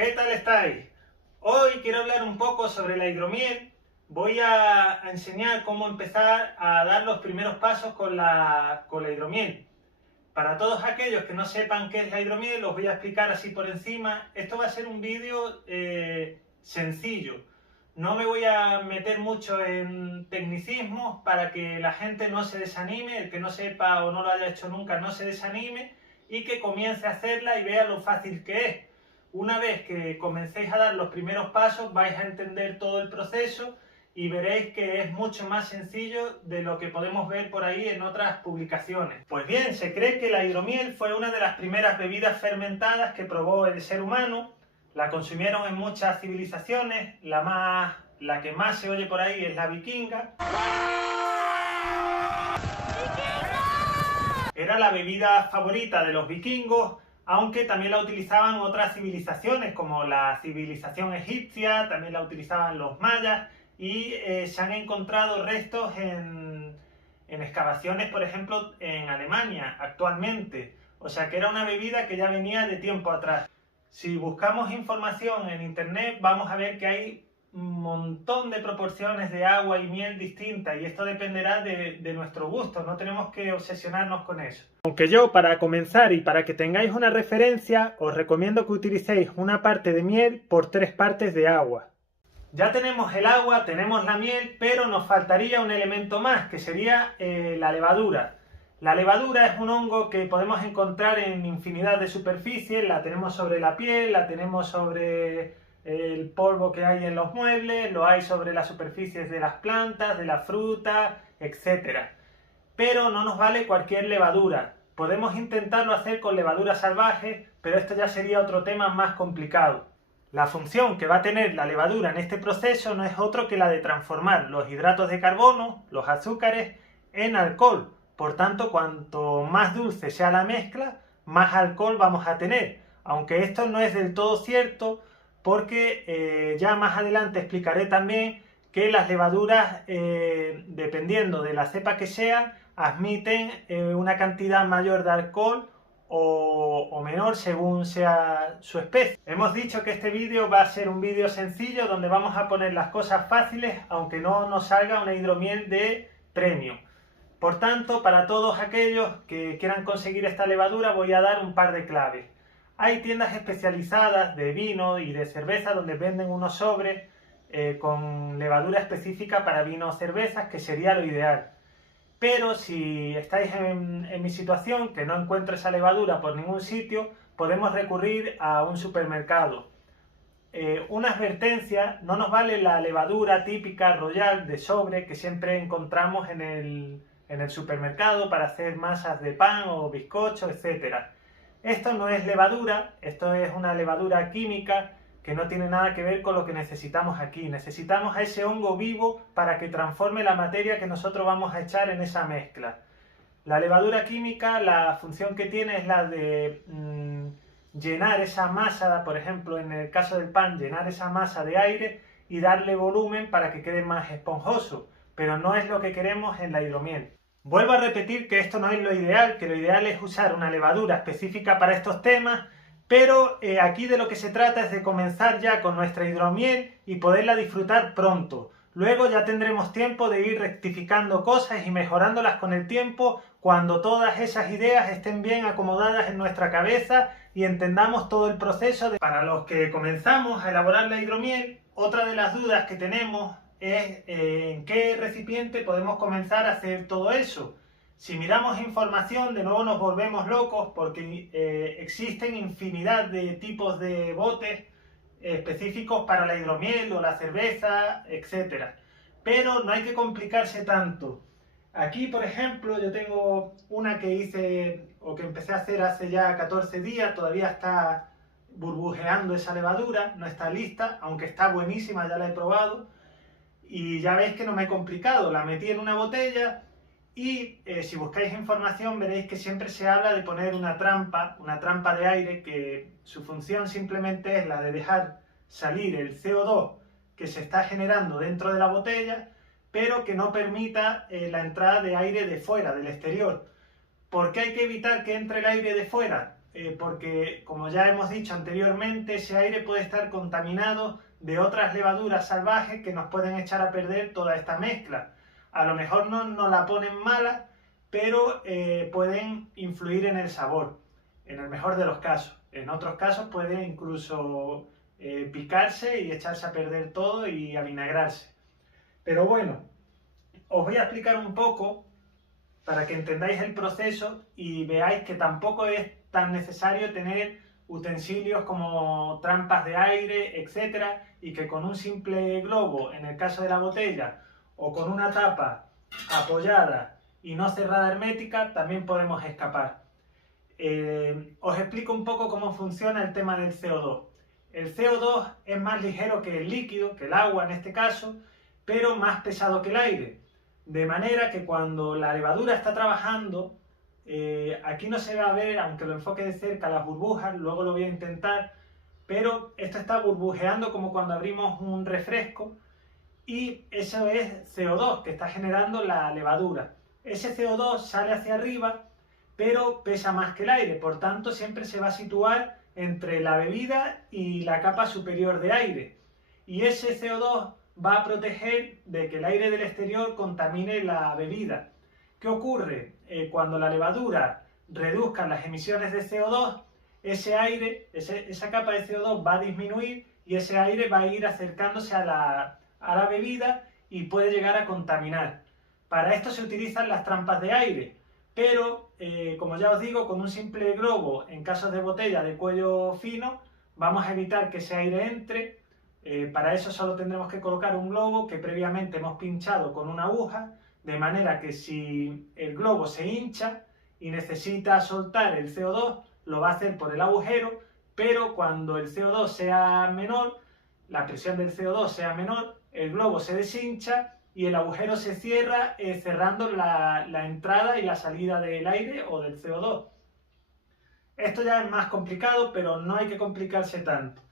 ¿qué tal estáis? Hoy quiero hablar un poco sobre la hidromiel. Voy a enseñar cómo empezar a dar los primeros pasos con la hidromiel. Para todos aquellos que no sepan qué es la hidromiel, os voy a explicar así por encima. Esto va a ser un vídeo sencillo. No me voy a meter mucho en tecnicismos para que la gente no se desanime, el que no sepa o no lo haya hecho nunca no se desanime y que comience a hacerla y vea lo fácil que es. Una vez que comencéis a dar los primeros pasos vais a entender todo el proceso y veréis que es mucho más sencillo de lo que podemos ver por ahí en otras publicaciones. Pues bien, se cree que la hidromiel fue una de las primeras bebidas fermentadas que probó el ser humano. La consumieron en muchas civilizaciones, la que más se oye por ahí es la vikinga. Era la bebida favorita de los vikingos, aunque también la utilizaban otras civilizaciones, como la civilización egipcia, también la utilizaban los mayas, y se han encontrado restos en excavaciones, por ejemplo, en Alemania, actualmente. O sea que era una bebida que ya venía de tiempo atrás. Si buscamos información en internet, vamos a ver que hay un montón de proporciones de agua y miel distintas, y esto dependerá de nuestro gusto, no tenemos que obsesionarnos con eso. Aunque yo, para comenzar y para que tengáis una referencia, os recomiendo que utilicéis una parte de miel por 3 partes de agua. Ya tenemos el agua, tenemos la miel, pero nos faltaría un elemento más, que sería la levadura. La levadura es un hongo que podemos encontrar en infinidad de superficies, la tenemos sobre la piel, la tenemos sobre el polvo que hay en los muebles, lo hay sobre las superficies de las plantas, de la fruta, etc. Pero no nos vale cualquier levadura. Podemos intentarlo hacer con levadura salvaje, pero esto ya sería otro tema más complicado. La función que va a tener la levadura en este proceso no es otro que la de transformar los hidratos de carbono, los azúcares, en alcohol. Por tanto, cuanto más dulce sea la mezcla, más alcohol vamos a tener. Aunque esto no es del todo cierto, porque ya más adelante explicaré también que las levaduras, dependiendo de la cepa que sea, admiten una cantidad mayor de alcohol o menor según sea su especie. Hemos dicho que este vídeo va a ser un vídeo sencillo donde vamos a poner las cosas fáciles, aunque no nos salga una hidromiel de premio. Por tanto, para todos aquellos que quieran conseguir esta levadura voy a dar un par de claves. Hay tiendas especializadas de vino y de cerveza donde venden unos sobres con levadura específica para vino o cervezas, que sería lo ideal. Pero si estáis en mi situación, que no encuentro esa levadura por ningún sitio, podemos recurrir a un supermercado. Una advertencia: no nos vale la levadura típica royal de sobre que siempre encontramos en el supermercado para hacer masas de pan o bizcocho, etc. Esto no es levadura, esto es una levadura química que no tiene nada que ver con lo que necesitamos aquí. Necesitamos a ese hongo vivo para que transforme la materia que nosotros vamos a echar en esa mezcla. La levadura química, la función que tiene es la de llenar esa masa, por ejemplo en el caso del pan, llenar esa masa de aire y darle volumen para que quede más esponjoso, pero no es lo que queremos en la hidromiel. Vuelvo a repetir que esto no es lo ideal, que lo ideal es usar una levadura específica para estos temas, pero aquí de lo que se trata es de comenzar ya con nuestra hidromiel y poderla disfrutar pronto. Luego ya tendremos tiempo de ir rectificando cosas y mejorándolas con el tiempo, cuando todas esas ideas estén bien acomodadas en nuestra cabeza y entendamos todo el proceso. Para los que comenzamos a elaborar la hidromiel, otra de las dudas que tenemos es en qué recipiente podemos comenzar a hacer todo eso. Si miramos información, de nuevo nos volvemos locos, porque existen infinidad de tipos de botes específicos para la hidromiel o la cerveza, etc. Pero no hay que complicarse tanto. Aquí, por ejemplo, yo tengo una que hice o que empecé a hacer hace ya 14 días, todavía está burbujeando esa levadura, no está lista, aunque está buenísima, ya la he probado. Y ya veis que no me he complicado, la metí en una botella. Y si buscáis información veréis que siempre se habla de poner una trampa de aire, que su función simplemente es la de dejar salir el CO2 que se está generando dentro de la botella, pero que no permita la entrada de aire de fuera, del exterior. ¿Por qué hay que evitar que entre el aire de fuera? porque, como ya hemos dicho anteriormente, ese aire puede estar contaminado de otras levaduras salvajes que nos pueden echar a perder toda esta mezcla. A lo mejor no la ponen mala, pero pueden influir en el sabor, en el mejor de los casos. En otros casos puede incluso picarse y echarse a perder todo y avinagrarse. Pero bueno, os voy a explicar un poco para que entendáis el proceso y veáis que tampoco es tan necesario tener utensilios como trampas de aire, etcétera, y que con un simple globo, en el caso de la botella, o con una tapa apoyada y no cerrada hermética, también podemos escapar. Os explico un poco cómo funciona el tema del CO2. El CO2 es más ligero que el líquido, que el agua en este caso, pero más pesado que el aire. De manera que cuando la levadura está trabajando, aquí no se va a ver, aunque lo enfoque de cerca, las burbujas, luego lo voy a intentar, pero esto está burbujeando como cuando abrimos un refresco y eso es CO2 que está generando la levadura. Ese CO2 sale hacia arriba, pero pesa más que el aire, por tanto siempre se va a situar entre la bebida y la capa superior de aire. Y ese CO2 va a proteger de que el aire del exterior contamine la bebida. ¿Qué ocurre? Cuando la levadura reduzca las emisiones de CO2, ese aire, esa capa de CO2 va a disminuir y ese aire va a ir acercándose a la bebida y puede llegar a contaminar. Para esto se utilizan las trampas de aire, pero como ya os digo, con un simple globo, en casos de botella de cuello fino, vamos a evitar que ese aire entre. Para eso solo tendremos que colocar un globo que previamente hemos pinchado con una aguja, de manera que si el globo se hincha y necesita soltar el CO2, lo va a hacer por el agujero, pero cuando el CO2 sea menor, la presión del CO2 sea menor, el globo se deshincha y el agujero se cierra, cerrando la entrada y la salida del aire o del CO2. Esto ya es más complicado, pero no hay que complicarse tanto.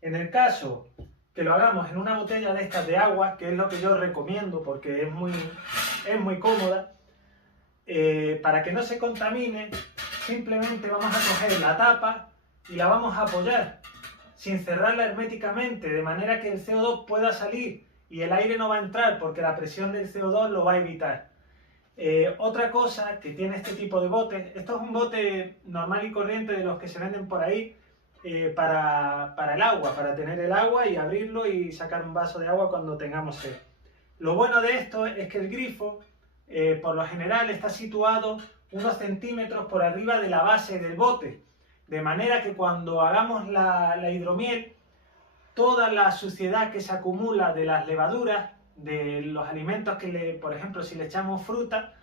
En el caso que lo hagamos en una botella de estas de agua, que es lo que yo recomiendo porque es muy cómoda, para que no se contamine, simplemente vamos a coger la tapa y la vamos a apoyar sin cerrarla herméticamente, de manera que el CO2 pueda salir y el aire no va a entrar porque la presión del CO2 lo va a evitar. Otra cosa que tiene este tipo de botes, esto es un bote normal y corriente de los que se venden por ahí, para el agua, para tener el agua y abrirlo y sacar un vaso de agua cuando tengamos sed. Lo bueno de esto es que el grifo, por lo general, está situado unos centímetros por arriba de la base del bote, de manera que cuando hagamos la hidromiel, toda la suciedad que se acumula de las levaduras, de los alimentos por ejemplo, si le echamos fruta,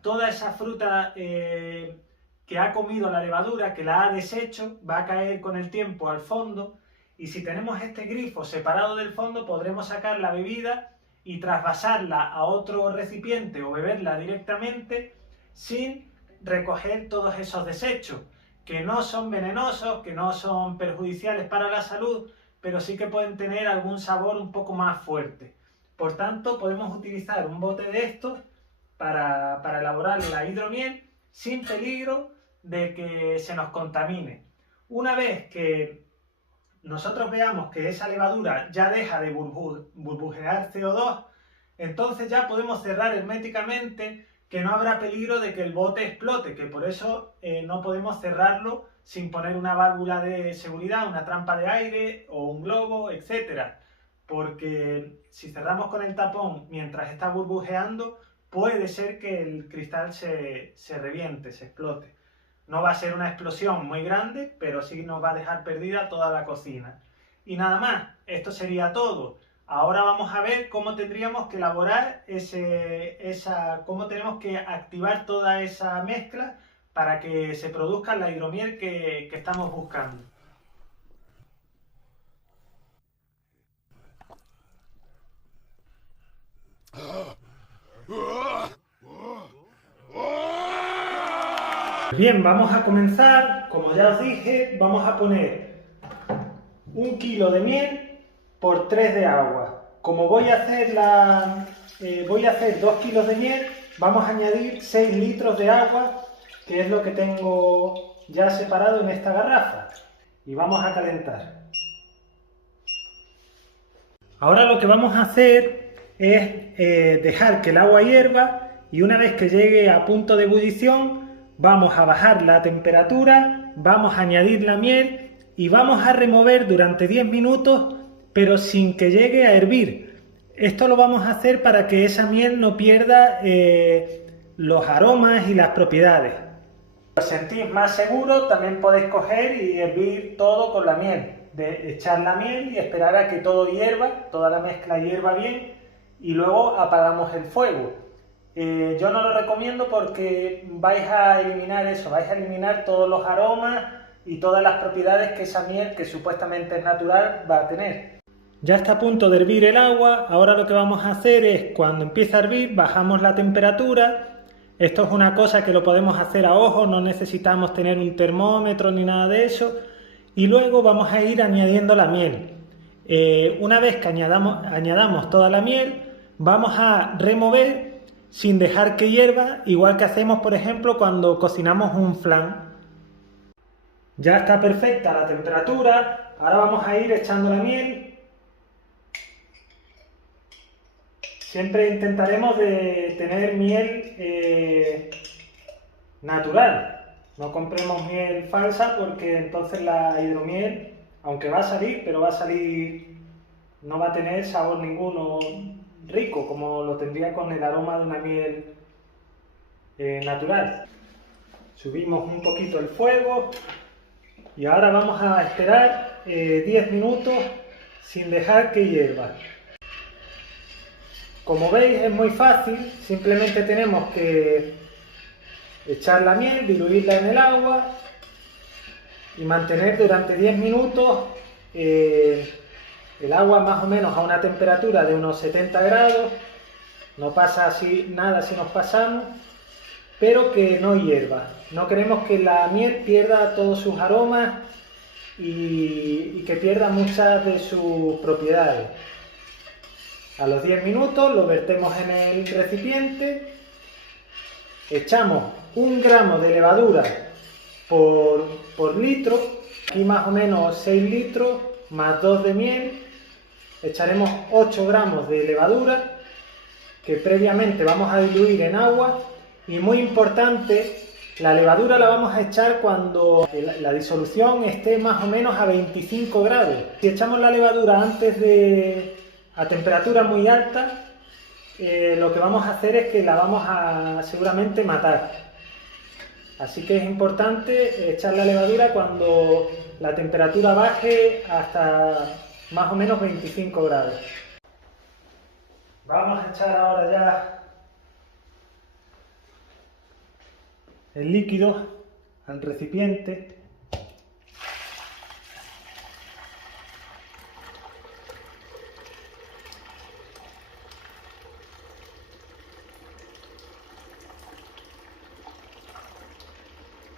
toda esa fruta que ha comido la levadura, que la ha deshecho, va a caer con el tiempo al fondo, y si tenemos este grifo separado del fondo, podremos sacar la bebida y trasvasarla a otro recipiente o beberla directamente sin recoger todos esos desechos, que no son venenosos, que no son perjudiciales para la salud, pero sí que pueden tener algún sabor un poco más fuerte. Por tanto, podemos utilizar un bote de estos para elaborar la hidromiel sin peligro de que se nos contamine. Una vez que nosotros veamos que esa levadura ya deja de burbujear CO2, entonces ya podemos cerrar herméticamente, que no habrá peligro de que el bote explote, que por eso no podemos cerrarlo sin poner una válvula de seguridad, una trampa de aire o un globo, etc. Porque si cerramos con el tapón mientras está burbujeando, puede ser que el cristal se reviente, se explote. No va a ser una explosión muy grande, pero sí nos va a dejar perdida toda la cocina. Y nada más, esto sería todo. Ahora vamos a ver cómo tendríamos que elaborar cómo tenemos que activar toda esa mezcla para que se produzca la hidromiel que estamos buscando. Bien, vamos a comenzar. Como ya os dije, vamos a poner 1 kilo de miel por 3 de agua. Como voy a hacer 2 kilos de miel, vamos a añadir 6 litros de agua, que es lo que tengo ya separado en esta garrafa y vamos a calentar. Ahora lo que vamos a hacer es dejar que el agua hierva y una vez que llegue a punto de ebullición vamos a bajar la temperatura, vamos a añadir la miel y vamos a remover durante 10 minutos pero sin que llegue a hervir. Esto lo vamos a hacer para que esa miel no pierda los aromas y las propiedades. Si os sentís más seguro, también podéis coger y hervir todo con la miel. De echar la miel y esperar a que todo hierva, toda la mezcla hierva bien y luego apagamos el fuego. Yo no lo recomiendo porque vais a eliminar eso, vais a eliminar todos los aromas y todas las propiedades que esa miel, que supuestamente es natural, va a tener. Ya está a punto de hervir el agua, ahora lo que vamos a hacer es, cuando empieza a hervir, bajamos la temperatura. Esto es una cosa que lo podemos hacer a ojo, no necesitamos tener un termómetro ni nada de eso. Y luego vamos a ir añadiendo la miel. Una vez que añadamos toda la miel, vamos a remover sin dejar que hierva, igual que hacemos, por ejemplo, cuando cocinamos un flan. Ya está perfecta la temperatura, ahora vamos a ir echando la miel. Siempre intentaremos de tener miel natural. No compremos miel falsa porque entonces la hidromiel, aunque va a salir, pero va a salir, no va a tener sabor ninguno rico, como lo tendría con el aroma de una miel natural. Subimos un poquito el fuego y ahora vamos a esperar 10 minutos sin dejar que hierva. Como veis es muy fácil, simplemente tenemos que echar la miel, diluirla en el agua y mantener durante 10 minutos el agua más o menos a una temperatura de unos 70 grados. No pasa así nada si nos pasamos, pero que no hierva. No queremos que la miel pierda todos sus aromas y que pierda muchas de sus propiedades. A los 10 minutos lo vertemos en el recipiente, echamos 1 gramo de levadura por litro, aquí más o menos 6 litros más 2 de miel, echaremos 8 gramos de levadura que previamente vamos a diluir en agua y muy importante, la levadura la vamos a echar cuando la disolución esté más o menos a 25 grados. Si echamos la levadura a temperatura muy alta, lo que vamos a hacer es que la vamos a seguramente matar. Así que es importante echar la levadura cuando la temperatura baje hasta más o menos 25 grados. Vamos a echar ahora ya el líquido al recipiente.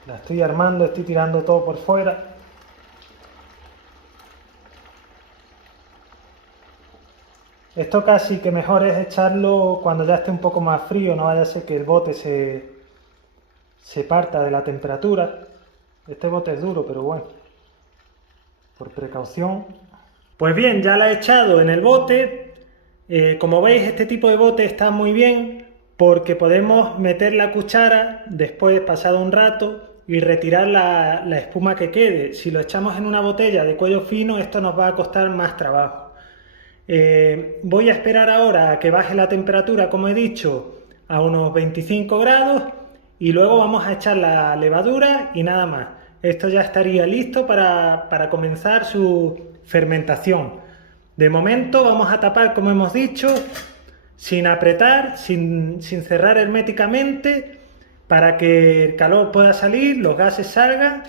La estoy armando, estoy tirando todo por fuera. Esto casi que mejor es echarlo cuando ya esté un poco más frío, no vaya a ser que el bote se parta de la temperatura. Este bote es duro, pero bueno, por precaución. Pues bien, ya la he echado en el bote. Como veis, este tipo de bote está muy bien porque podemos meter la cuchara después, pasado un rato, y retirar la espuma que quede. Si lo echamos en una botella de cuello fino, esto nos va a costar más trabajo. Voy a esperar ahora a que baje la temperatura, como he dicho, a unos 25 grados y luego vamos a echar la levadura y nada más. Esto ya estaría listo para comenzar su fermentación. De momento vamos a tapar, como hemos dicho, sin apretar, sin cerrar herméticamente, para que el calor pueda salir, los gases salgan,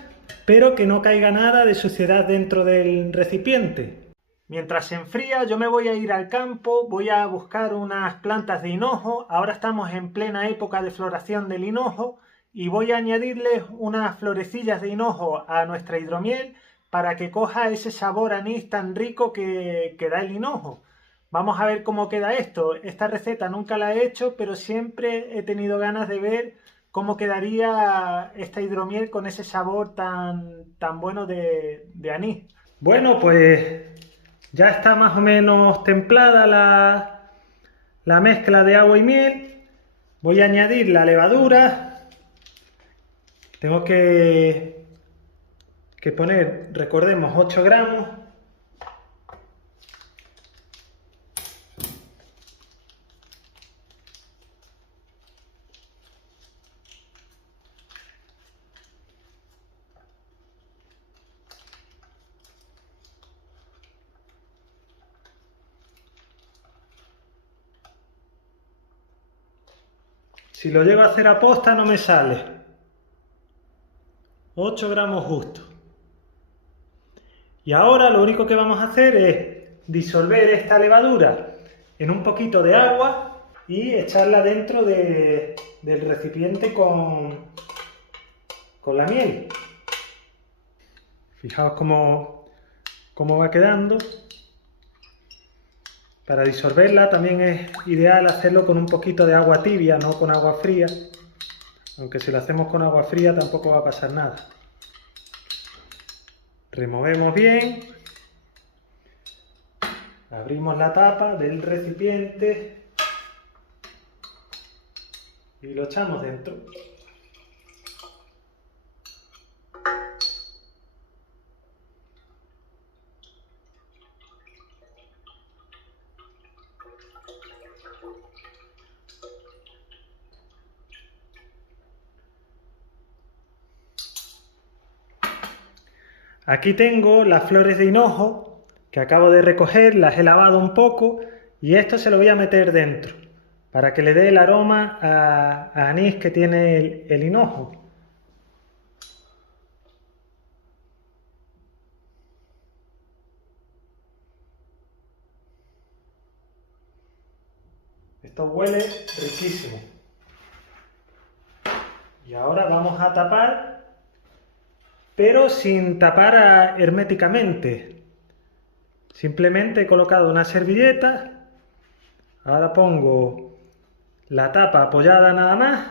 pero que no caiga nada de suciedad dentro del recipiente. Mientras se enfría, yo me voy a ir al campo, voy a buscar unas plantas de hinojo. Ahora estamos en plena época de floración del hinojo y voy a añadirles unas florecillas de hinojo a nuestra hidromiel para que coja ese sabor anís tan rico que da el hinojo. Vamos a ver cómo queda esto. Esta receta nunca la he hecho, pero siempre he tenido ganas de ver cómo quedaría esta hidromiel con ese sabor tan bueno de anís. Bueno, pues ya está más o menos templada la mezcla de agua y miel. Voy a añadir la levadura. Tengo que poner, recordemos, 8 gramos. Si lo llego a hacer a posta no me sale. 8 gramos justo. Y ahora lo único que vamos a hacer es disolver esta levadura en un poquito de agua y echarla dentro del recipiente con la miel. Fijaos cómo va quedando. Para disolverla también es ideal hacerlo con un poquito de agua tibia, no con agua fría. Aunque si lo hacemos con agua fría tampoco va a pasar nada. Removemos bien. Abrimos la tapa del recipiente y lo echamos dentro. Aquí tengo las flores de hinojo que acabo de recoger, las he lavado un poco y esto se lo voy a meter dentro para que le dé el aroma a anís que tiene el hinojo. Esto huele riquísimo. Y ahora vamos a tapar, pero sin tapar herméticamente. Simplemente he colocado una servilleta, ahora pongo la tapa apoyada nada más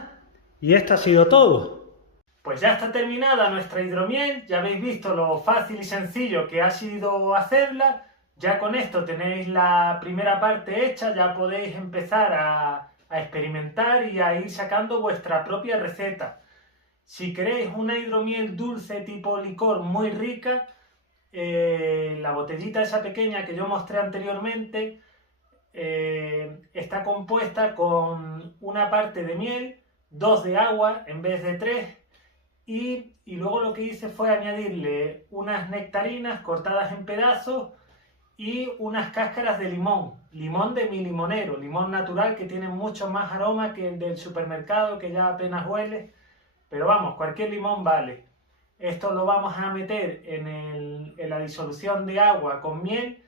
y esto ha sido todo. Pues ya está terminada nuestra hidromiel, ya habéis visto lo fácil y sencillo que ha sido hacerla. Ya con esto tenéis la primera parte hecha, ya podéis empezar a experimentar y a ir sacando vuestra propia receta. Si queréis una hidromiel dulce tipo licor muy rica, la botellita esa pequeña que yo mostré anteriormente está compuesta con una parte de miel, 2 de agua en vez de 3 y luego lo que hice fue añadirle unas nectarinas cortadas en pedazos y unas cáscaras de limón de mi limonero, limón natural que tiene mucho más aroma que el del supermercado que ya apenas huele. Pero vamos, cualquier limón vale. Esto lo vamos a meter en la disolución de agua con miel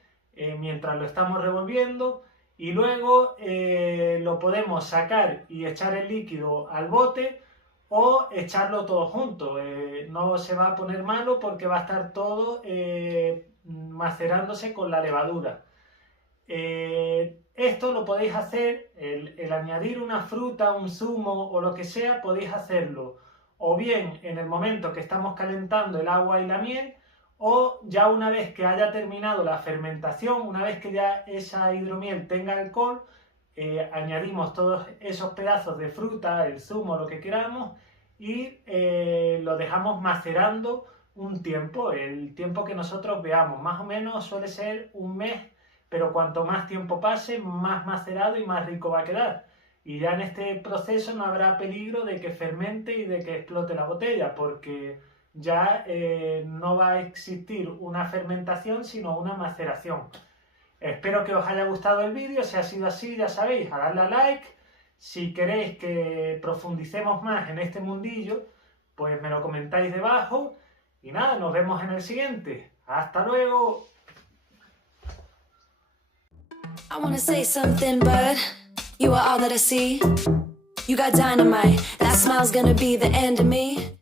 mientras lo estamos revolviendo y luego lo podemos sacar y echar el líquido al bote o echarlo todo junto. No se va a poner malo porque va a estar todo macerándose con la levadura. Esto lo podéis hacer, el añadir una fruta, un zumo o lo que sea, podéis hacerlo o bien en el momento que estamos calentando el agua y la miel, o ya una vez que haya terminado la fermentación, una vez que ya esa hidromiel tenga alcohol, añadimos todos esos pedazos de fruta, el zumo, lo que queramos, y lo dejamos macerando un tiempo, el tiempo que nosotros veamos. Más o menos suele ser un mes, pero cuanto más tiempo pase, más macerado y más rico va a quedar. Y ya en este proceso no habrá peligro de que fermente y de que explote la botella, porque ya no va a existir una fermentación, sino una maceración. Espero que os haya gustado el vídeo. Si ha sido así, ya sabéis, a darle a like. Si queréis que profundicemos más en este mundillo, pues me lo comentáis debajo. Y nada, nos vemos en el siguiente. ¡Hasta luego! I wanna say something, but you are all that I see. You got dynamite, that smile's gonna be the end of me.